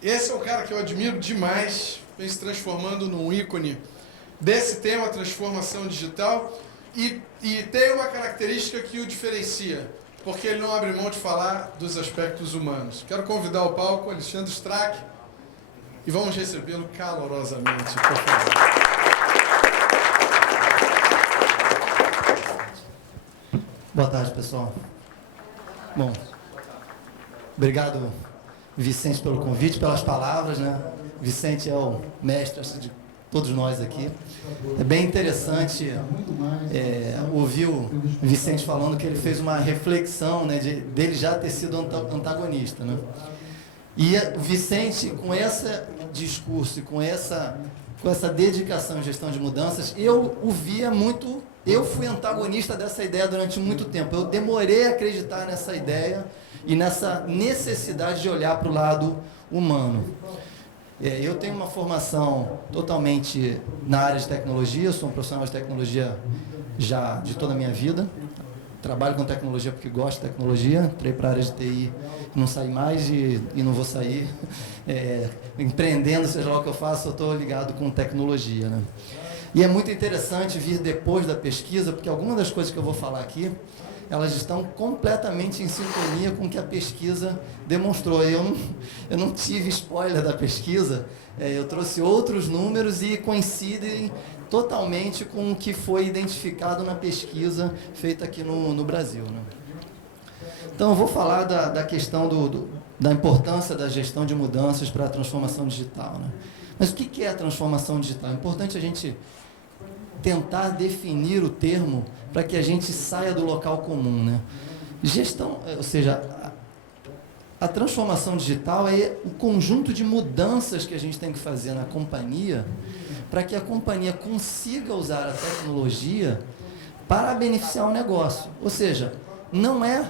Esse é um cara que eu admiro demais, vem se transformando num ícone desse tema, transformação digital, e tem uma característica que o diferencia, porque ele não abre mão de falar dos aspectos humanos. Quero convidar ao palco Alexandre Strack e vamos recebê-lo calorosamente, por favor. Boa tarde, pessoal. Bom, obrigado, Vicente, pelo convite, pelas palavras, né? Vicente é o mestre de todos nós aqui. É bem interessante ouvir o Vicente falando que ele fez uma reflexão, né, dele já ter sido antagonista, né? E o Vicente, com esse discurso e com essa dedicação em gestão de mudanças, eu o via muito. Eu fui antagonista dessa ideia durante muito tempo. Eu demorei a acreditar nessa ideia e nessa necessidade de olhar para o lado humano. Eu tenho uma formação totalmente na área de tecnologia, eu sou um profissional de tecnologia já de toda a minha vida. Trabalho com tecnologia porque gosto de tecnologia, entrei para a área de TI, não saí mais e não vou sair. Empreendendo, seja lá o que eu faço, eu estou ligado com tecnologia, né? E é muito interessante vir depois da pesquisa, porque algumas das coisas que eu vou falar aqui, elas estão completamente em sintonia com o que a pesquisa demonstrou. Eu não tive spoiler da pesquisa, eu trouxe outros números e coincidem totalmente com o que foi identificado na pesquisa feita aqui no Brasil, né? Então, eu vou falar da questão da importância da gestão de mudanças para a transformação digital, né? Mas o que é a transformação digital? É importante a gente tentar definir o termo para que a gente saia do local comum, né? Gestão, ou seja, a transformação digital é o conjunto de mudanças que a gente tem que fazer na companhia para que a companhia consiga usar a tecnologia para beneficiar o negócio. Ou seja, não é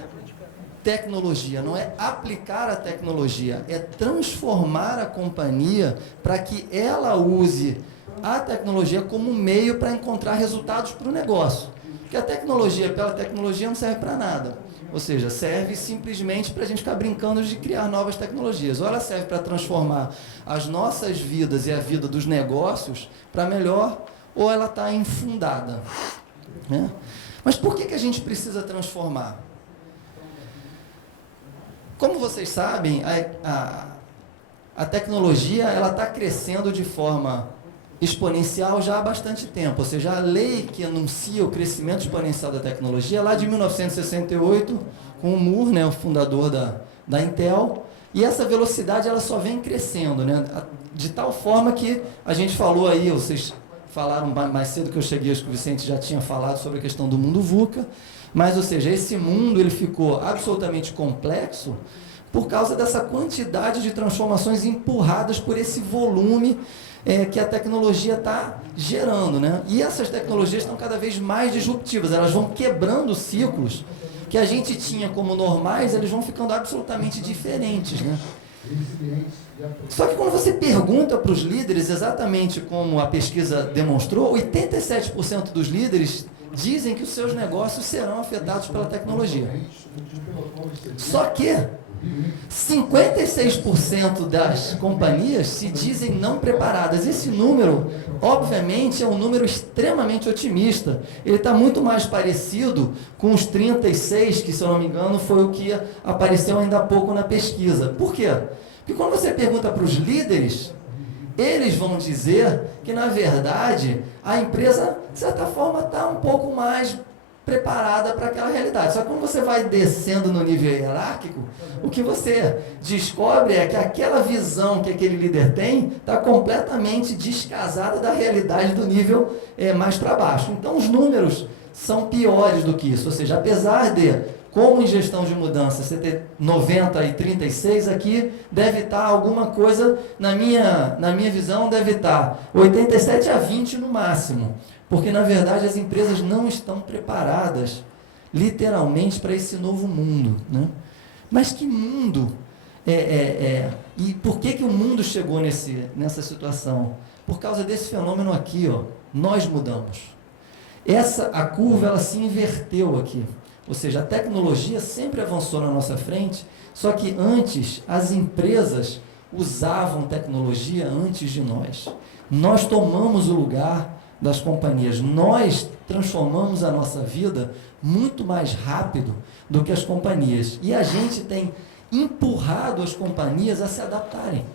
tecnologia, não é aplicar a tecnologia, é transformar a companhia para que ela use a tecnologia como meio para encontrar resultados para o negócio. Porque a tecnologia, pela tecnologia, não serve para nada. Ou seja, serve simplesmente para a gente ficar brincando de criar novas tecnologias. Ou ela serve para transformar as nossas vidas e a vida dos negócios para melhor, ou ela está infundada, né? Mas por que a gente precisa transformar? Como vocês sabem, a tecnologia está crescendo de forma exponencial já há bastante tempo. Ou seja, a lei que anuncia o crescimento exponencial da tecnologia é lá de 1968, com o Moore, né, o fundador da Intel, e essa velocidade ela só vem crescendo, né, de tal forma que a gente falou aí, vocês falaram mais cedo que eu cheguei, acho que o Vicente já tinha falado sobre a questão do mundo VUCA, mas, ou seja, esse mundo ele ficou absolutamente complexo por causa dessa quantidade de transformações empurradas por esse volume que a tecnologia está gerando, né? E essas tecnologias estão cada vez mais disruptivas, elas vão quebrando ciclos que a gente tinha como normais, eles vão ficando absolutamente diferentes, né? Só que quando você pergunta para os líderes, exatamente como a pesquisa demonstrou, 87% dos líderes dizem que os seus negócios serão afetados pela tecnologia. Só que 56% das companhias se dizem não preparadas. Esse número, obviamente, é um número extremamente otimista. Ele está muito mais parecido com os 36%, que, se eu não me engano, foi o que apareceu ainda há pouco na pesquisa. Por quê? Porque quando você pergunta para os líderes, eles vão dizer que, na verdade, a empresa, de certa forma, está um pouco mais preparada para aquela realidade. Só que quando você vai descendo no nível hierárquico, o que você descobre é que aquela visão que aquele líder tem está completamente descasada da realidade do nível mais para baixo. Então, os números são piores do que isso. Ou seja, apesar de, como em gestão de mudança, você ter 90 e 36, aqui deve estar alguma coisa, na minha visão, deve estar 87 a 20 no máximo. Porque, na verdade, as empresas não estão preparadas, literalmente, para esse novo mundo, né? Mas que mundo e por que o mundo chegou nessa situação? Por causa desse fenômeno aqui, ó, nós mudamos. A curva ela se inverteu aqui. Ou seja, a tecnologia sempre avançou na nossa frente, só que antes as empresas usavam tecnologia antes de nós. Nós tomamos o lugar das companhias. Nós transformamos a nossa vida muito mais rápido do que as companhias. E a gente tem empurrado as companhias a se adaptarem.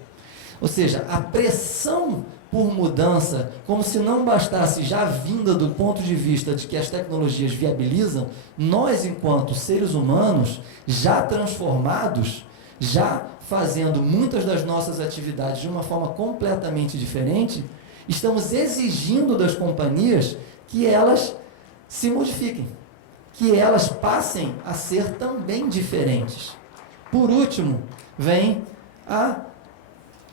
Ou seja, a pressão por mudança, como se não bastasse já vinda do ponto de vista de que as tecnologias viabilizam, nós, enquanto seres humanos, já transformados, já fazendo muitas das nossas atividades de uma forma completamente diferente, estamos exigindo das companhias que elas se modifiquem, que elas passem a ser também diferentes. Por último, vem a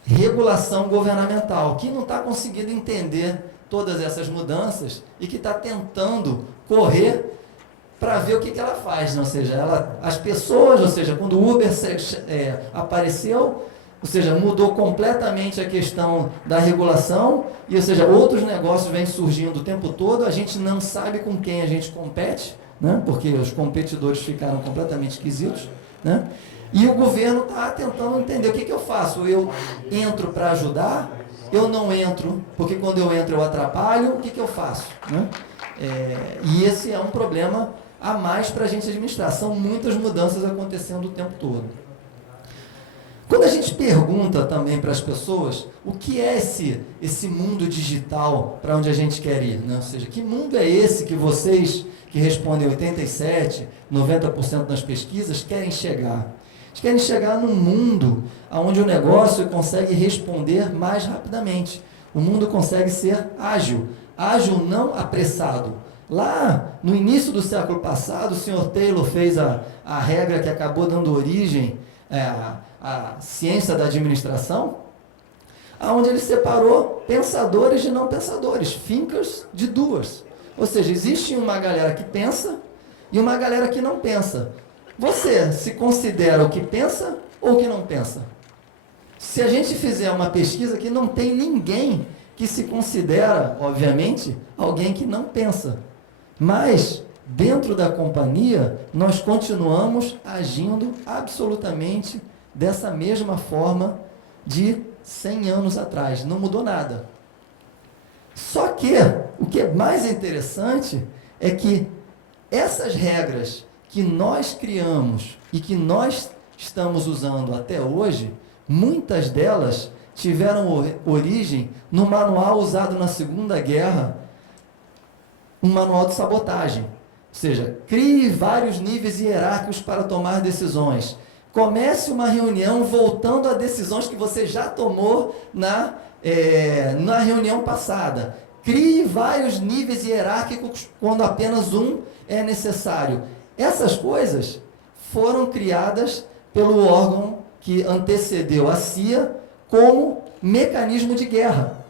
regulação governamental, que não está conseguindo entender todas essas mudanças e que está tentando correr para ver o que ela faz. Ou seja, as pessoas, ou seja, quando o Uber apareceu, ou seja, mudou completamente a questão da regulação, e, ou seja, outros negócios vêm surgindo o tempo todo, a gente não sabe com quem a gente compete, né? Porque os competidores ficaram completamente esquisitos, né? E o governo está tentando entender o que eu faço. Eu entro para ajudar, eu não entro, porque quando eu entro eu atrapalho, o que eu faço? Né? E esse é um problema a mais para a gente administrar. São muitas mudanças acontecendo o tempo todo. Quando a gente pergunta também para as pessoas o que é esse mundo digital para onde a gente quer ir, né? Ou seja, que mundo é esse que vocês, que respondem 87%, 90% das pesquisas, querem chegar? Eles querem chegar num mundo onde o negócio consegue responder mais rapidamente. O mundo consegue ser ágil. Ágil, não apressado. Lá, no início do século passado, o Sr. Taylor fez a regra que acabou dando origem à ciência da administração, onde ele separou pensadores de não pensadores, thinkers de doers. Ou seja, existe uma galera que pensa e uma galera que não pensa. Você se considera o que pensa ou o que não pensa? Se a gente fizer uma pesquisa que não tem ninguém que se considera, obviamente, alguém que não pensa. Mas, dentro da companhia, nós continuamos agindo absolutamente dessa mesma forma de 100 anos atrás. Não mudou nada. Só que, o que é mais interessante é que essas regras que nós criamos e que nós estamos usando até hoje, muitas delas tiveram origem no manual usado na Segunda Guerra, um manual de sabotagem. Ou seja, crie vários níveis hierárquicos para tomar decisões. Comece uma reunião voltando a decisões que você já tomou na reunião passada. Crie vários níveis hierárquicos quando apenas um é necessário. Essas coisas foram criadas pelo órgão que antecedeu a CIA como mecanismo de guerra.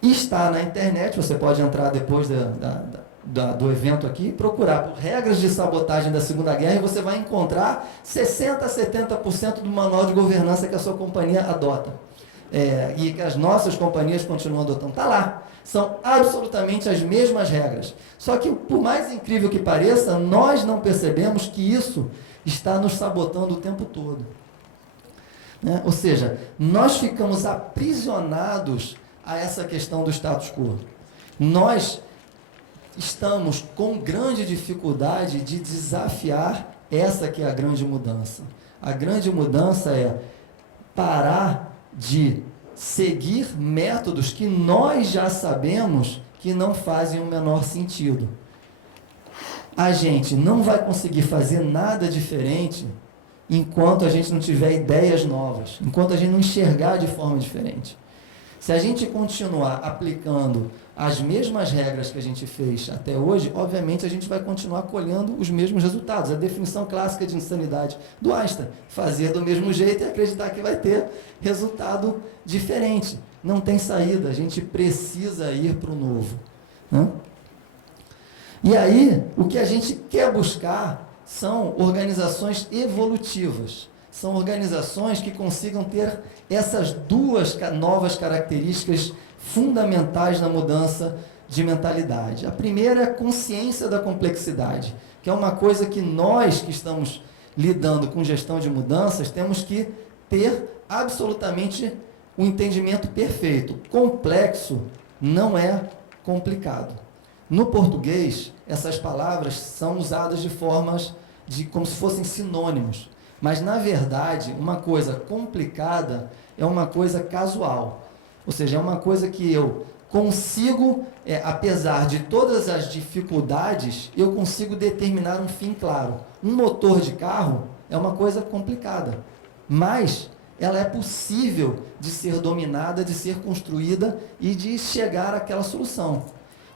E está na internet, você pode entrar depois do evento aqui, procurar por regras de sabotagem da Segunda Guerra e você vai encontrar 60% a 70% do manual de governança que a sua companhia adota. E que as nossas companhias continuam adotando. Está lá. São absolutamente as mesmas regras. Só que, por mais incrível que pareça, nós não percebemos que isso está nos sabotando o tempo todo. Né? Ou seja, nós ficamos aprisionados a essa questão do status quo. Nós estamos com grande dificuldade de desafiar essa que é a grande mudança. A grande mudança é parar de seguir métodos que nós já sabemos que não fazem o menor sentido. A gente não vai conseguir fazer nada diferente enquanto a gente não tiver ideias novas, enquanto a gente não enxergar de forma diferente. Se a gente continuar aplicando as mesmas regras que a gente fez até hoje, obviamente a gente vai continuar colhendo os mesmos resultados. A definição clássica de insanidade do Einstein: fazer do mesmo jeito e acreditar que vai ter resultado diferente. Não tem saída, a gente precisa ir para o novo. Né? E aí, o que a gente quer buscar são organizações evolutivas. São organizações que consigam ter essas duas novas características fundamentais na mudança de mentalidade. A primeira é a consciência da complexidade, que é uma coisa que nós que estamos lidando com gestão de mudanças temos que ter absolutamente um entendimento perfeito. Complexo não é complicado. No português, essas palavras são usadas de formas como se fossem sinônimos. Mas, na verdade, uma coisa complicada é uma coisa casual. Ou seja, é uma coisa que eu consigo, apesar de todas as dificuldades, eu consigo determinar um fim claro. Um motor de carro é uma coisa complicada, mas ela é possível de ser dominada, de ser construída e de chegar àquela solução.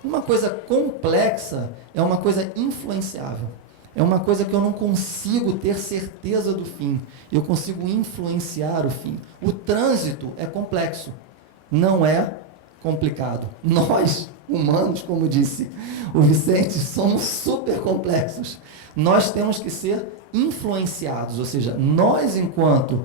Uma coisa complexa é uma coisa influenciável. É uma coisa que eu não consigo ter certeza do fim. Eu consigo influenciar o fim. O trânsito é complexo, não é complicado. Nós, humanos, como disse o Vicente, somos super complexos. Nós temos que ser influenciados, ou seja, nós, enquanto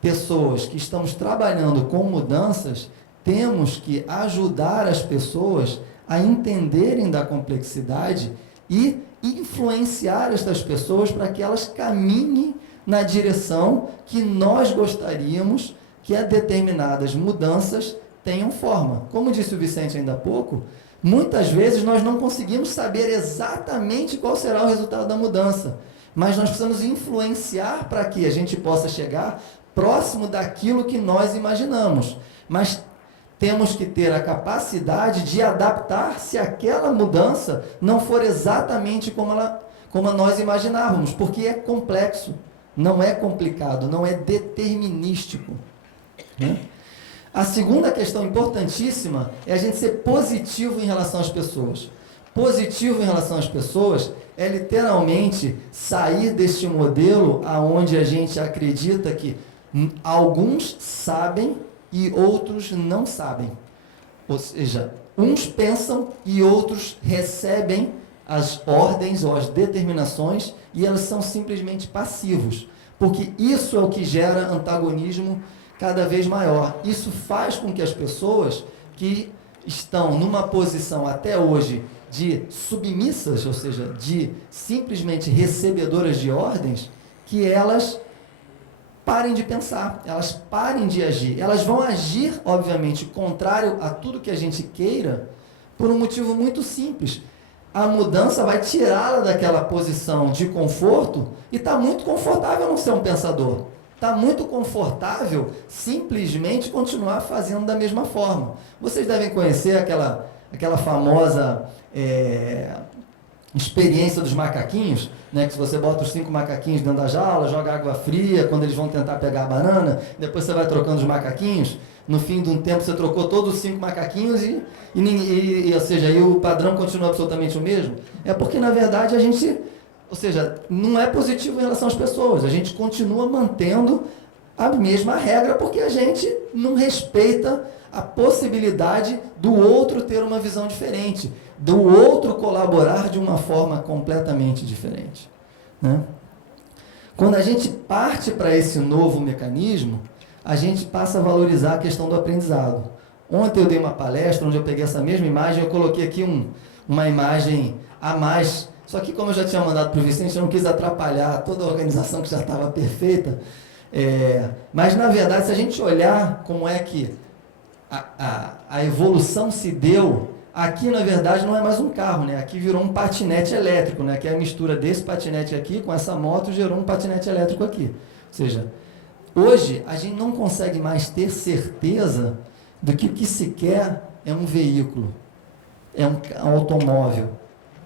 pessoas que estamos trabalhando com mudanças, temos que ajudar as pessoas a entenderem da complexidade e influenciar estas pessoas para que elas caminhem na direção que nós gostaríamos que determinadas mudanças tenham forma. Como disse o Vicente ainda há pouco, muitas vezes nós não conseguimos saber exatamente qual será o resultado da mudança, mas nós precisamos influenciar para que a gente possa chegar próximo daquilo que nós imaginamos. Mas temos que ter a capacidade de adaptar se aquela mudança não for exatamente como nós imaginávamos, porque é complexo, não é complicado, não é determinístico, né? A segunda questão importantíssima é a gente ser positivo em relação às pessoas. Positivo em relação às pessoas é literalmente sair deste modelo aonde a gente acredita que alguns sabem e outros não sabem. Ou seja, uns pensam e outros recebem as ordens ou as determinações e elas são simplesmente passivos. Porque isso é o que gera antagonismo cada vez maior. Isso faz com que as pessoas que estão numa posição até hoje de submissas, ou seja, de simplesmente recebedoras de ordens, que elas parem de pensar, elas parem de agir. Elas vão agir, obviamente, contrário a tudo que a gente queira, por um motivo muito simples. A mudança vai tirá-la daquela posição de conforto e está muito confortável não ser um pensador. Está muito confortável simplesmente continuar fazendo da mesma forma. Vocês devem conhecer aquela famosa experiência dos macaquinhos, né, que se você bota os 5 macaquinhos dentro da jaula, joga água fria, quando eles vão tentar pegar a banana, depois você vai trocando os macaquinhos, no fim de um tempo você trocou todos os 5 macaquinhos ou seja, aí o padrão continua absolutamente o mesmo. É porque, na verdade, ou seja, não é positivo em relação às pessoas, a gente continua mantendo a mesma regra porque a gente não respeita a possibilidade do outro ter uma visão diferente, do outro colaborar de uma forma completamente diferente, né? Quando a gente parte para esse novo mecanismo, a gente passa a valorizar a questão do aprendizado. Ontem eu dei uma palestra onde eu peguei essa mesma imagem, eu coloquei aqui uma imagem a mais, só que como eu já tinha mandado para o Vicente, eu não quis atrapalhar toda a organização que já estava perfeita, mas na verdade, se a gente olhar como é que a evolução se deu, aqui na verdade não é mais um carro, né? Aqui virou um patinete elétrico, né? Que é a mistura desse patinete aqui com essa moto gerou um patinete elétrico aqui. Ou seja, hoje a gente não consegue mais ter certeza do que o que se quer é um veículo, é um automóvel.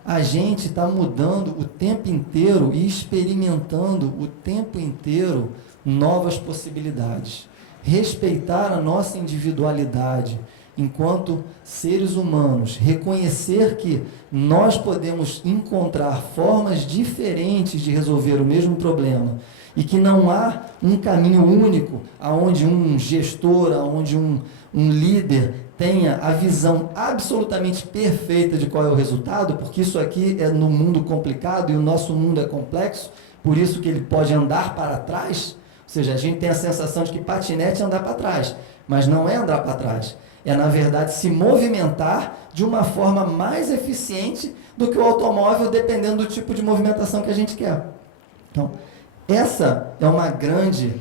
A gente está mudando o tempo inteiro e experimentando o tempo inteiro novas possibilidades. Respeitar a nossa individualidade enquanto seres humanos, reconhecer que nós podemos encontrar formas diferentes de resolver o mesmo problema e que não há um caminho único aonde um gestor, aonde um líder tenha a visão absolutamente perfeita de qual é o resultado, porque isso aqui é no mundo complicado e o nosso mundo é complexo, por isso que ele pode andar para trás. Ou seja, a gente tem a sensação de que patinete é andar para trás, mas não é andar para trás. É, na verdade, se movimentar de uma forma mais eficiente do que o automóvel, dependendo do tipo de movimentação que a gente quer. Então, essa é uma grande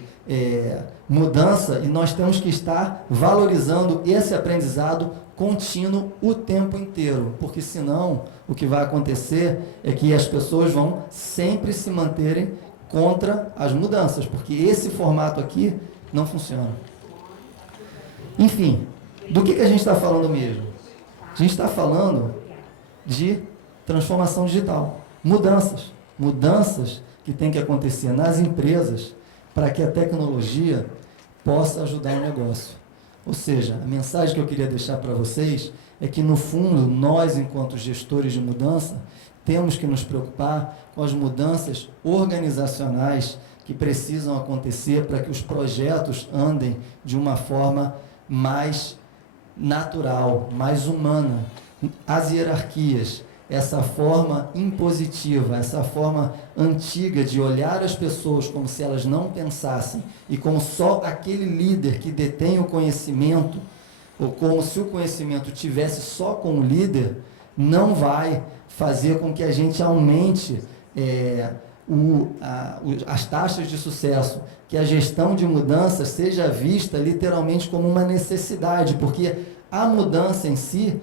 mudança, e nós temos que estar valorizando esse aprendizado contínuo o tempo inteiro, porque senão o que vai acontecer é que as pessoas vão sempre se manterem contra as mudanças, porque esse formato aqui não funciona. Enfim, do que a gente está falando mesmo? A gente está falando de transformação digital, mudanças que tem que acontecer nas empresas para que a tecnologia possa ajudar o negócio. Ou seja, a mensagem que eu queria deixar para vocês é que, no fundo, nós, enquanto gestores de mudança, temos que nos preocupar com as mudanças organizacionais que precisam acontecer para que os projetos andem de uma forma mais natural, mais humana. As hierarquias, essa forma impositiva, essa forma antiga de olhar as pessoas como se elas não pensassem e como só aquele líder que detém o conhecimento, ou como se o conhecimento tivesse só com o líder, não vai fazer com que a gente aumente as taxas de sucesso, que a gestão de mudança seja vista literalmente como uma necessidade, porque a mudança em si,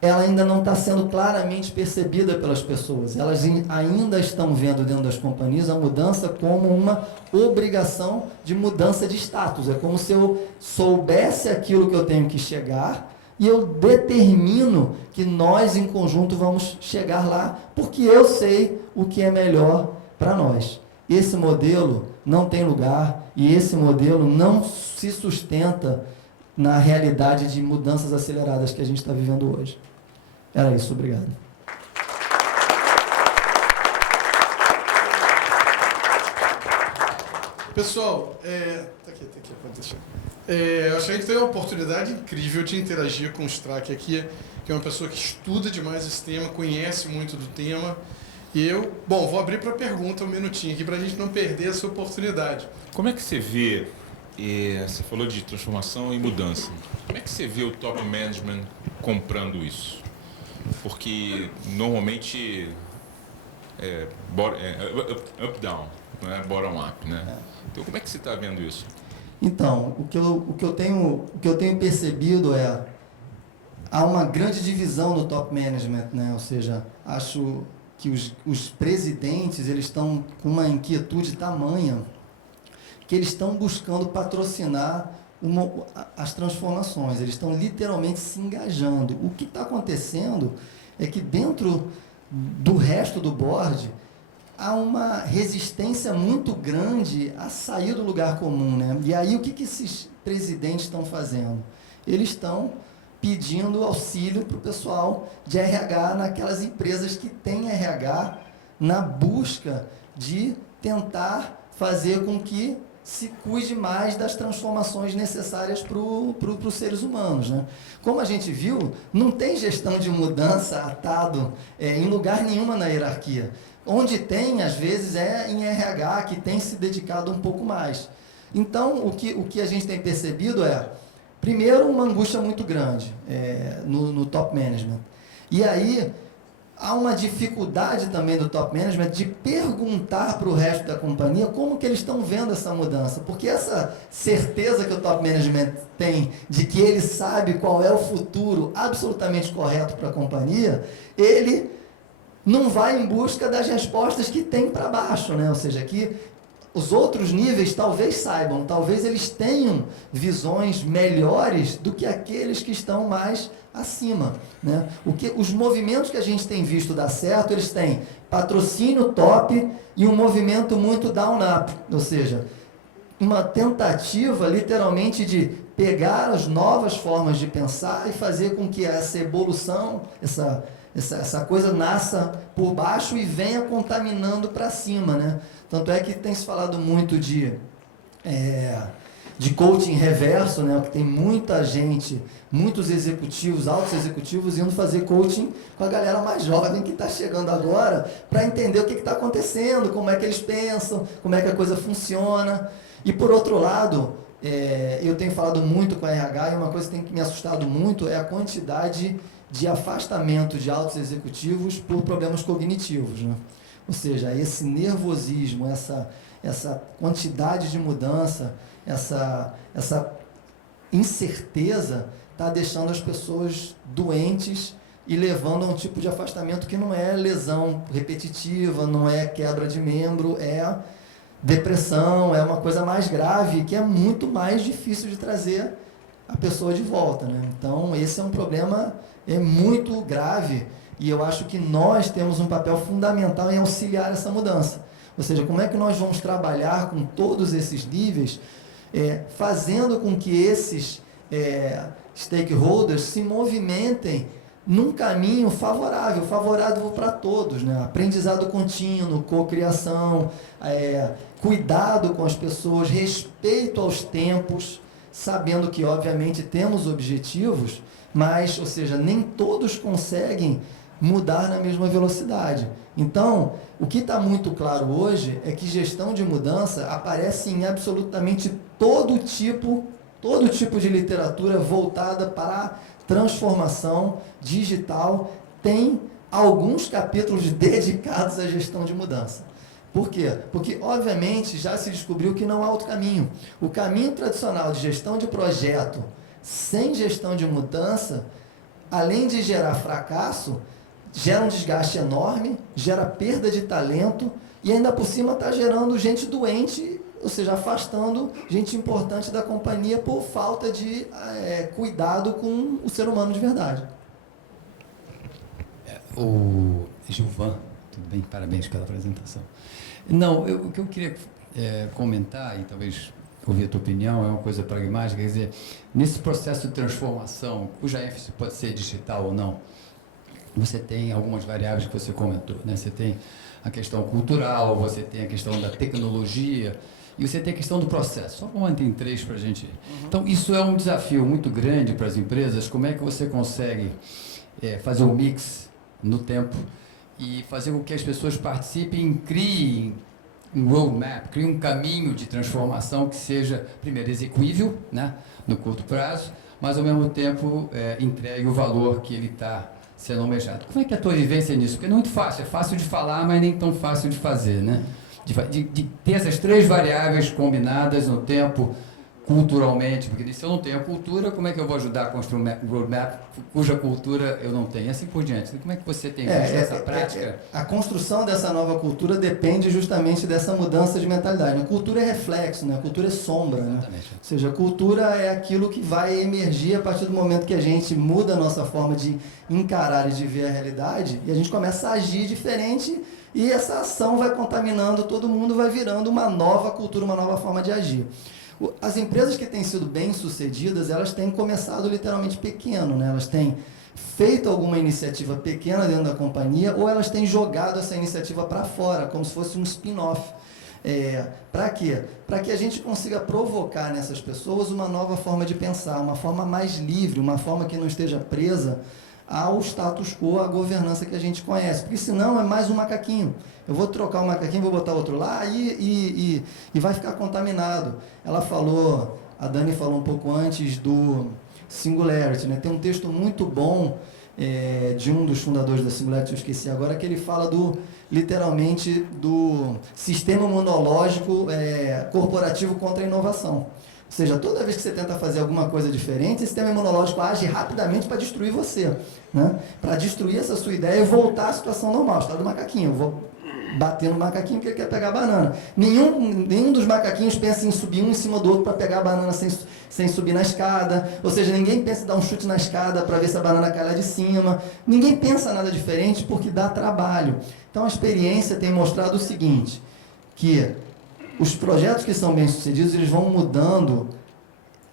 ela ainda não está sendo claramente percebida pelas pessoas. Elas ainda estão vendo dentro das companhias a mudança como uma obrigação de mudança de status. É como se eu soubesse aquilo que eu tenho que chegar e eu determino que nós, em conjunto, vamos chegar lá, porque eu sei o que é melhor para nós. Esse modelo não tem lugar e esse modelo não se sustenta na realidade de mudanças aceleradas que a gente está vivendo hoje. Era isso, obrigado. Pessoal, tá aqui, pode deixar. Eu achei que tem uma oportunidade incrível de interagir com o Strack aqui, que é uma pessoa que estuda demais esse tema, conhece muito do tema. E vou abrir para pergunta um minutinho aqui, para a gente não perder essa oportunidade. Como é que você vê, você falou de transformação e mudança, como é que você vê o top management comprando isso? Porque normalmente up-down, não é bottom-up, né? Então como é que você está vendo isso? Então, o que eu tenho percebido há uma grande divisão no top management, né? Ou seja, acho que os presidentes eles estão com uma inquietude tamanha que eles estão buscando patrocinar as transformações, eles estão literalmente se engajando. O que está acontecendo é que dentro do resto do board há uma resistência muito grande a sair do lugar comum, né? E aí o que esses presidentes estão fazendo? Eles estão pedindo auxílio para o pessoal de RH naquelas empresas que têm RH, na busca de tentar fazer com que se cuide mais das transformações necessárias para os seres humanos, né? Como a gente viu, não tem gestão de mudança atado em lugar nenhuma na hierarquia. Onde tem, às vezes, é em RH, que tem se dedicado um pouco mais. Então, o que a gente tem percebido primeiro, uma angústia muito grande no top management. E aí, há uma dificuldade também do top management de perguntar para o resto da companhia como que eles estão vendo essa mudança. Porque essa certeza que o top management tem de que ele sabe qual é o futuro absolutamente correto para a companhia, ele não vai em busca das respostas que tem para baixo, né? Ou seja, que os outros níveis talvez saibam, talvez eles tenham visões melhores do que aqueles que estão mais acima, né? Os movimentos que a gente tem visto dar certo, eles têm patrocínio top e um movimento muito down-up, ou seja, uma tentativa literalmente de pegar as novas formas de pensar e fazer com que essa evolução, essa coisa nasça por baixo e venha contaminando para cima, né? Tanto é que tem se falado muito de coaching reverso, né? Que tem muita gente, muitos executivos, altos executivos, indo fazer coaching com a galera mais jovem que está chegando agora, para entender o que está acontecendo, como é que eles pensam, como é que a coisa funciona. E por outro lado, eu tenho falado muito com a RH, e uma coisa que tem me assustado muito é a quantidade de afastamento de altos executivos por problemas cognitivos, né? Ou seja, esse nervosismo, essa quantidade de mudança, essa incerteza está deixando as pessoas doentes e levando a um tipo de afastamento que não é lesão repetitiva, não é quebra de membro, é depressão, é uma coisa mais grave, que é muito mais difícil de trazer a pessoa de volta, né? Então, esse é um problema muito grave e eu acho que nós temos um papel fundamental em auxiliar essa mudança. Ou seja, como é que nós vamos trabalhar com todos esses níveis, fazendo com que esses stakeholders se movimentem num caminho favorável para todos, né? Aprendizado contínuo, cocriação, cuidado com as pessoas, respeito aos tempos, sabendo que, obviamente, temos objetivos, mas, ou seja, nem todos conseguem mudar na mesma velocidade. Então, o que está muito claro hoje é que gestão de mudança aparece em absolutamente todo tipo de literatura voltada para a transformação digital, tem alguns capítulos dedicados à gestão de mudança. Por quê? Porque, obviamente, já se descobriu que não há outro caminho. O caminho tradicional de gestão de projeto sem gestão de mudança, além de gerar fracasso, gera um desgaste enorme, gera perda de talento e ainda por cima está gerando gente doente, ou seja, afastando gente importante da companhia por falta de cuidado com o ser humano de verdade. O Gilvan, tudo bem? Parabéns pela apresentação. Não, o que eu queria comentar, e talvez ouvir a tua opinião, é uma coisa pragmática, quer dizer, nesse processo de transformação, cuja ênfase pode ser digital ou não, você tem algumas variáveis que você comentou, né? Você tem a questão cultural, você tem a questão da tecnologia e você tem a questão do processo. Só vamos manter em 3 para a gente ir. Então, isso é um desafio muito grande para as empresas. Como é que você consegue fazer um mix no tempo e fazer com que as pessoas participem, criem um roadmap, criem um caminho de transformação que seja, primeiro, execuível, né, no curto prazo, mas, ao mesmo tempo, entregue o valor que ele está sendo almejado. Como é que é a tua vivência nisso? Porque não é muito fácil, é fácil de falar, mas nem tão fácil de fazer, né? De ter essas 3 variáveis combinadas no tempo, culturalmente, porque se eu não tenho a cultura, como é que eu vou ajudar a construir um roadmap cuja cultura eu não tenho? E assim por diante. Como é que você tem visto essa prática? A construção dessa nova cultura depende justamente dessa mudança de mentalidade. A cultura é reflexo, né? A cultura é sombra. Né? Ou seja, a cultura é aquilo que vai emergir a partir do momento que a gente muda a nossa forma de encarar e de ver a realidade e a gente começa a agir diferente e essa ação vai contaminando todo mundo, vai virando uma nova cultura, uma nova forma de agir. As empresas que têm sido bem-sucedidas, elas têm começado literalmente pequeno, né? Elas têm feito alguma iniciativa pequena dentro da companhia ou elas têm jogado essa iniciativa para fora, como se fosse um spin-off. Para quê? Para que a gente consiga provocar nessas pessoas uma nova forma de pensar, uma forma mais livre, uma forma que não esteja presa ao status quo, à governança que a gente conhece. Porque senão é mais um macaquinho. Eu vou trocar o macaquinho, vou botar outro lá e vai ficar contaminado. Ela falou, a Dani falou um pouco antes do Singularity, né? Tem um texto muito bom de um dos fundadores da Singularity, eu esqueci agora, que ele fala literalmente do sistema imunológico corporativo contra a inovação. Ou seja, toda vez que você tenta fazer alguma coisa diferente, esse sistema imunológico age rapidamente para destruir você, né? Para destruir essa sua ideia e voltar à situação normal. Está do macaquinho, eu vou bater no macaquinho porque ele quer pegar a banana. Nenhum dos macaquinhos pensa em subir um em cima do outro para pegar a banana sem subir na escada. Ou seja, ninguém pensa em dar um chute na escada para ver se a banana cai lá de cima. Ninguém pensa nada diferente porque dá trabalho. Então a experiência tem mostrado o seguinte, que os projetos que são bem-sucedidos, eles vão mudando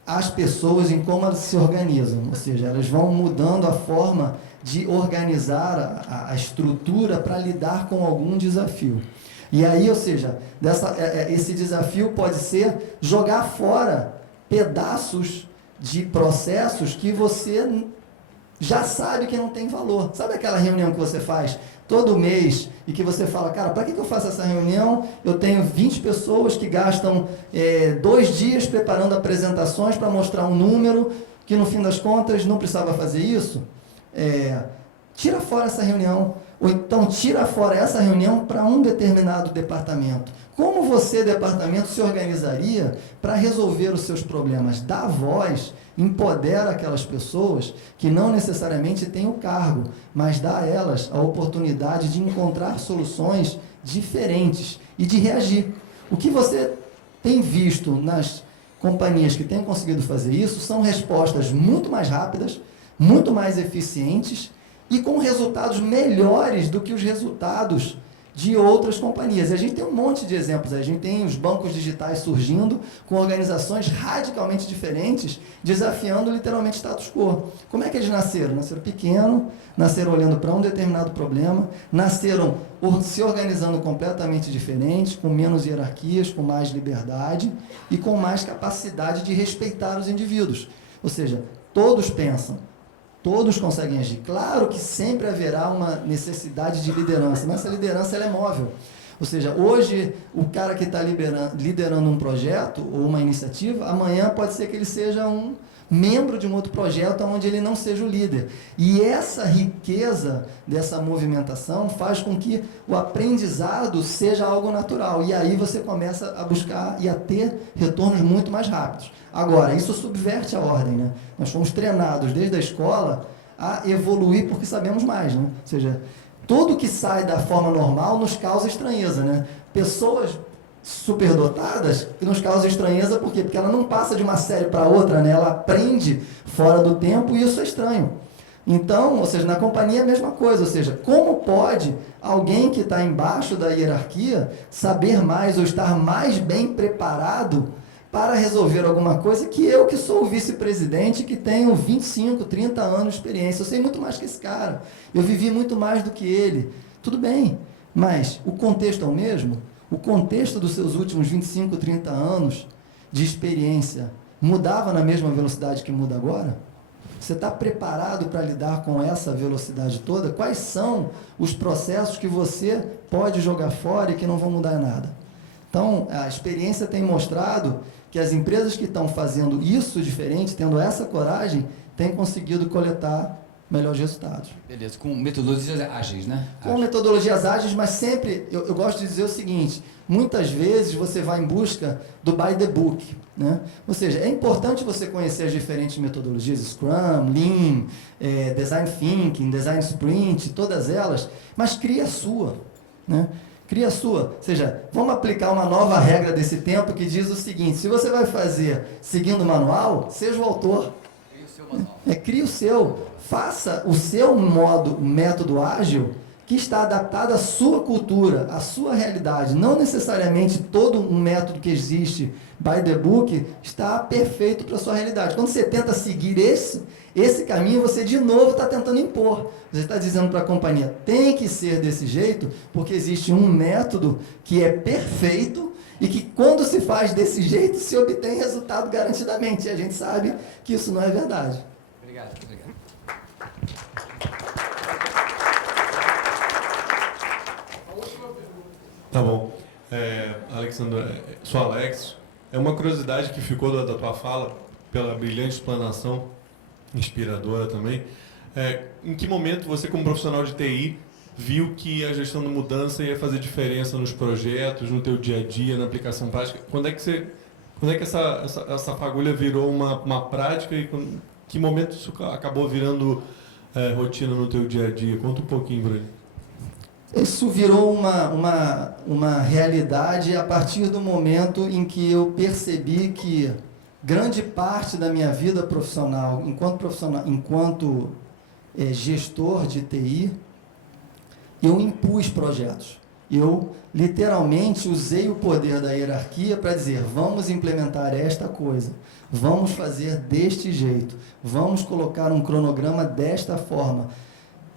as pessoas em como elas se organizam, ou seja, elas vão mudando a forma de organizar a estrutura para lidar com algum desafio. E aí, ou seja, esse desafio pode ser jogar fora pedaços de processos que você já sabe que não tem valor. Sabe aquela reunião que você faz todo mês e que você fala, cara, para que eu faço essa reunião? Eu tenho 20 pessoas que gastam 2 dias preparando apresentações para mostrar um número que no fim das contas não precisava fazer isso. Tira fora essa reunião, ou então tira fora essa reunião para um determinado departamento. Como você, departamento, se organizaria para resolver os seus problemas? Dá voz, empodera aquelas pessoas que não necessariamente têm o cargo, mas dá a elas a oportunidade de encontrar soluções diferentes e de reagir. O que você tem visto nas companhias que têm conseguido fazer isso são respostas muito mais rápidas, muito mais eficientes e com resultados melhores do que os resultados de outras companhias. E a gente tem um monte de exemplos aí. A gente tem os bancos digitais surgindo com organizações radicalmente diferentes, desafiando literalmente status quo. Como é que eles nasceram? Nasceram pequeno, nasceram olhando para um determinado problema, nasceram se organizando completamente diferente, com menos hierarquias, com mais liberdade e com mais capacidade de respeitar os indivíduos. Ou seja, todos pensam, todos conseguem agir. Claro que sempre haverá uma necessidade de liderança, mas essa liderança ela é móvel. Ou seja, hoje o cara que está liderando um projeto ou uma iniciativa, amanhã pode ser que ele seja um membro de um outro projeto onde ele não seja o líder. E essa riqueza dessa movimentação faz com que o aprendizado seja algo natural. E aí você começa a buscar e a ter retornos muito mais rápidos. Agora, isso subverte a ordem, né? Nós fomos treinados desde a escola a evoluir porque sabemos mais, né? Ou seja, tudo que sai da forma normal nos causa estranheza, né? Pessoas superdotadas que nos causam estranheza, por quê? Porque ela não passa de uma série para outra, né? Ela aprende fora do tempo e isso é estranho. Então, ou seja, na companhia é a mesma coisa, ou seja, como pode alguém que está embaixo da hierarquia saber mais ou estar mais bem preparado para resolver alguma coisa que eu, que sou o vice-presidente, que tenho 25, 30 anos de experiência, eu sei muito mais que esse cara, eu vivi muito mais do que ele, tudo bem, mas o contexto é o mesmo? O contexto dos seus últimos 25, 30 anos de experiência mudava na mesma velocidade que muda agora? Você está preparado para lidar com essa velocidade toda? Quais são os processos que você pode jogar fora e que não vão mudar nada? Então, a experiência tem mostrado que as empresas que estão fazendo isso diferente, tendo essa coragem, têm conseguido coletar melhores resultados. Beleza, com metodologias ágeis, né? Com metodologias ágeis, mas sempre, eu gosto de dizer o seguinte, muitas vezes você vai em busca do by the book, né? Ou seja, é importante você conhecer as diferentes metodologias, Scrum, Lean, Design Thinking, Design Sprint, todas elas, mas cria a sua, né? Cria a sua, ou seja, vamos aplicar uma nova regra desse tempo que diz o seguinte, se você vai fazer seguindo o manual, seja o autor. Cria o seu manual. Cria o seu, faça o seu método ágil que está adaptado à sua cultura, à sua realidade. Não necessariamente todo um método que existe by the book está perfeito para a sua realidade. Quando você tenta seguir esse caminho, você de novo está tentando impor. Você está dizendo para a companhia, tem que ser desse jeito, porque existe um método que é perfeito e que quando se faz desse jeito, se obtém resultado garantidamente. E a gente sabe que isso não é verdade. Obrigado. Tá bom. Alexandre, sou Alex. É uma curiosidade que ficou da tua fala, pela brilhante explanação, inspiradora também. Em que momento você, como profissional de TI, viu que a gestão da mudança ia fazer diferença nos projetos, no teu dia a dia, na aplicação prática? Quando é que essa fagulha virou uma prática e que momento isso acabou virando rotina no teu dia a dia? Conta um pouquinho, Bruno. Isso virou uma realidade a partir do momento em que eu percebi que grande parte da minha vida profissional, enquanto gestor de TI, eu impus projetos. Eu literalmente usei o poder da hierarquia para dizer, vamos implementar esta coisa, vamos fazer deste jeito, vamos colocar um cronograma desta forma.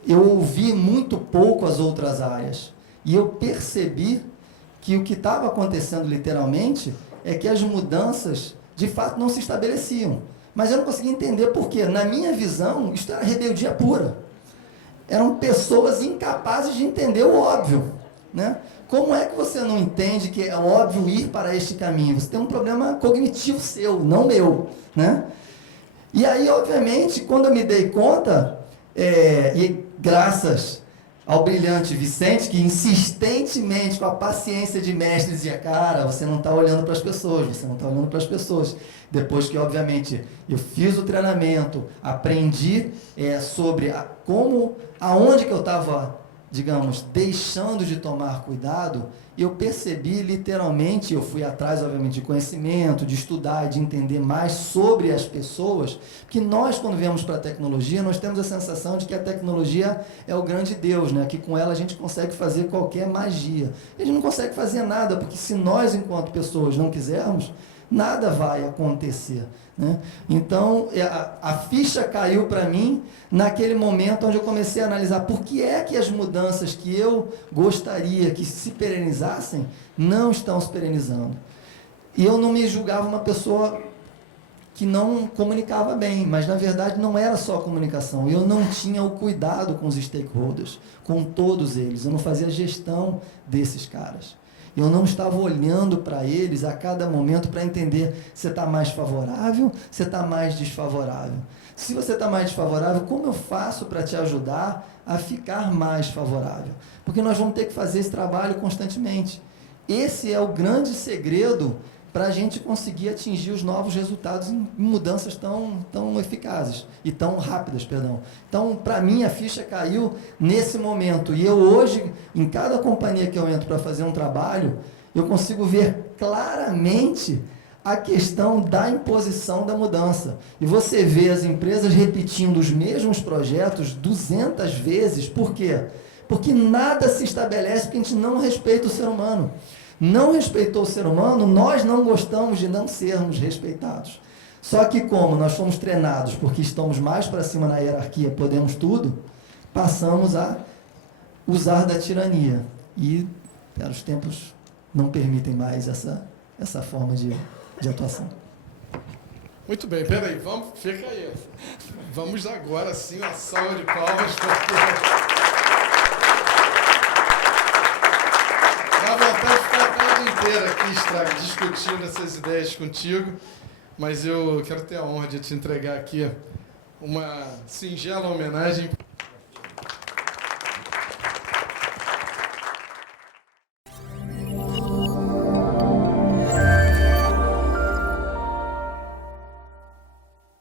Eu ouvi muito pouco as outras áreas e eu percebi que o que estava acontecendo literalmente é que as mudanças de fato não se estabeleciam. Mas eu não conseguia entender por quê. Na minha visão, isso era rebeldia pura. Eram pessoas incapazes de entender o óbvio, né? Como é que você não entende que é óbvio ir para este caminho? Você tem um problema cognitivo seu, não meu, né? E aí, obviamente, quando eu me dei conta, e graças ao brilhante Vicente, que insistentemente, com a paciência de mestre, dizia, cara, você não está olhando para as pessoas, você não está olhando para as pessoas. Depois que, obviamente, eu fiz o treinamento, aprendi sobre aonde que eu estava, digamos, deixando de tomar cuidado, eu percebi literalmente, eu fui atrás, obviamente, de conhecimento, de estudar, de entender mais sobre as pessoas, que nós, quando viemos para a tecnologia, nós temos a sensação de que a tecnologia é o grande Deus, né? Que com ela a gente consegue fazer qualquer magia. A gente não consegue fazer nada, porque se nós, enquanto pessoas, não quisermos, nada vai acontecer, né? Então, a ficha caiu para mim naquele momento onde eu comecei a analisar por que é que as mudanças que eu gostaria que se perenizassem não estão se perenizando. E eu não me julgava uma pessoa que não comunicava bem, mas na verdade não era só a comunicação, eu não tinha o cuidado com os stakeholders, com todos eles, eu não fazia gestão desses caras. Eu não estava olhando para eles a cada momento para entender se está mais favorável, se está mais desfavorável. Se você está mais desfavorável, como eu faço para te ajudar a ficar mais favorável? Porque nós vamos ter que fazer esse trabalho constantemente. Esse é o grande segredo para a gente conseguir atingir os novos resultados em mudanças tão eficazes e tão rápidas, perdão. Então, para mim, a ficha caiu nesse momento. E eu hoje, em cada companhia que eu entro para fazer um trabalho, eu consigo ver claramente a questão da imposição da mudança. E você vê as empresas repetindo os mesmos projetos 200 vezes. Por quê? Porque nada se estabelece porque a gente não respeita o ser humano. Não respeitou o ser humano, nós não gostamos de não sermos respeitados. Só que como nós fomos treinados, porque estamos mais para cima na hierarquia, podemos tudo, passamos a usar da tirania. E os tempos não permitem mais essa forma de atuação. Muito bem, peraí, fica aí. Vamos agora sim, uma salva de palmas, porque... Dá vontade de ficar a tarde inteira aqui discutindo essas ideias contigo, mas eu quero ter a honra de te entregar aqui uma singela homenagem